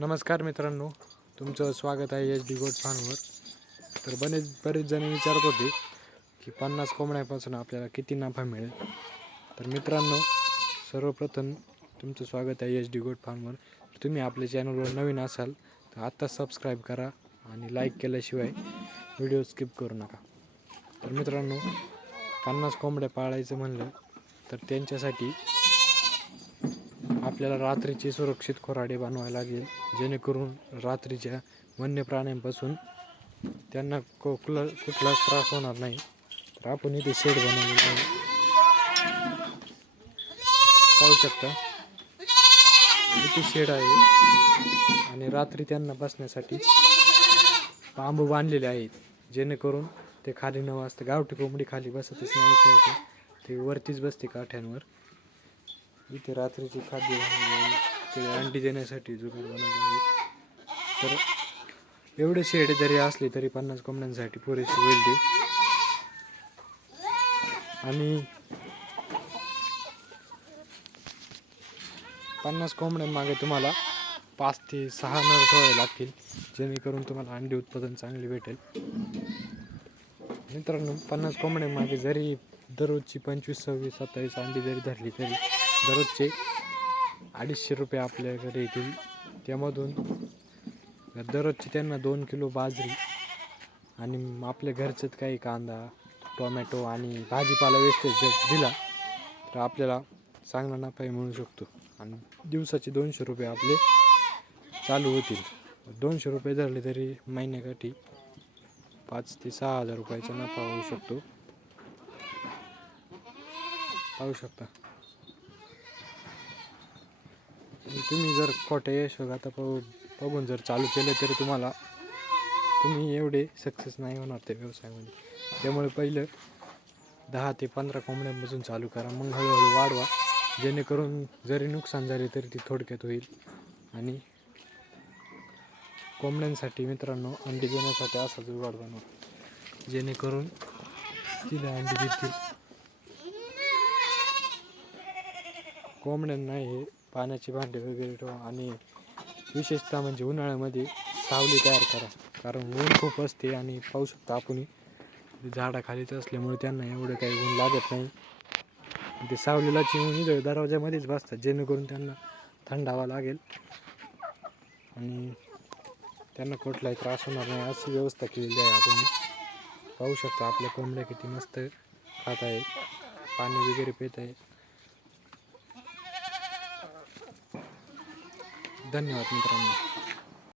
नमस्कार मित्रांनो तुमचं स्वागत आहे एच डी गोट फार्मवर तर बरेच बरेच जण विचारत होते की पन्नास कोंबड्यापासून आपल्याला किती नफा मिळेल? तर मित्रांनो सर्वप्रथम तुमचं स्वागत आहे एच डी गोट फार्मवर. तुम्ही आपल्या चॅनलवर नवीन असाल तर आत्ता सबस्क्राईब करा आणि लाईक केल्याशिवाय व्हिडिओ स्किप करू नका. तर मित्रांनो पन्नास कोंबड्या पाळायचं म्हणलं तर त्यांच्यासाठी आपल्याला रात्रीचे सुरक्षित खोराडे बनवावे लागेल जेणेकरून रात्रीच्या वन्य प्राण्यांपासून त्यांना कुठला कुठलाच त्रास होणार नाही. तर आपण इथे शेड बनवलेलं आहे. पाहू शकता इथे शेड आहे. आणि रात्री त्यांना बसण्यासाठी बांबू बांधलेले आहेत जेणेकरून ते खाली न वाजता गावठी कोंबडी खाली बसतच नाही ते वरतीच बसते काठ्यांवर. इथे रात्रीची खाद्य ते अंडी देण्यासाठी जुगाड बनवले तर एवढे शेड जरी असले तरी पन्नास कोंबड्यांसाठी पुरेसे होईल ते. आणि पन्नास कोंबड्यांमागे तुम्हाला पाच ते सहा नर ठेवावे लागतील जेणेकरून तुम्हाला अंडी उत्पादन चांगले भेटेल. मित्रांनो पन्नास कोंबड्यांमागे जरी दररोजची पंचवीस सव्वीस सत्तावीस अंडी जरी धरली तरी दररोजचे अडीचशे रुपये आपल्याकडे येतील. त्यामधून दररोजचे त्यांना दोन किलो बाजरी आणि आपल्या घरच्यात काही कांदा टोमॅटो आणि भाजीपाला वेस्टेज जर दिला तर आपल्याला चांगला नफाही मिळू शकतो. आणि दिवसाचे दोनशे रुपये आपले चालू होतील. दोनशे रुपये धरले तरी महिन्याकाठी पाच ते सहा हजार रुपयाचा नफा होऊ शकतो. पाहू शकता आणि तुम्ही जर खोट्या यशोगाथा पाहू बघून जर चालू केलं तरी तुम्हाला तुम्ही एवढे सक्सेस नाही होणार त्या व्यवसायामध्ये. त्यामुळे पहिलं दहा ते पंधरा कोंबड्यांपासून चालू करा. मग हळूहळू वाढवा. जेणेकरून जरी नुकसान झाले तरी ती थोडक्यात होईल. आणि कोंबड्यांसाठी मित्रांनो अंडी देण्यासाठी असा जुगाड बनवा. जेणेकरून तिला अंडी देतील. कोंबड्यांना हे पाण्याची भांडे वगैरे ठेवा आणि विशेषतः म्हणजे उन्हाळ्यामध्ये सावली तयार करा. कारण ऊन खूप असते आणि पाहू शकता आपण झाडाखालीच असल्यामुळे त्यांना एवढं काही ऊन लागत नाही. ते सावलीला चिवून इथं दरवाजामध्येच बसतात जेणेकरून त्यांना थंड हवा लागेल. आणि त्यांना कुठलाही त्रास होणार नाही अशी व्यवस्था केलेली आहे आपण. पाहू शकता आपल्या कोंबड्या किती मस्त खात आहे पाणी वगैरे पित आहे धन्यवाद मित्रांनो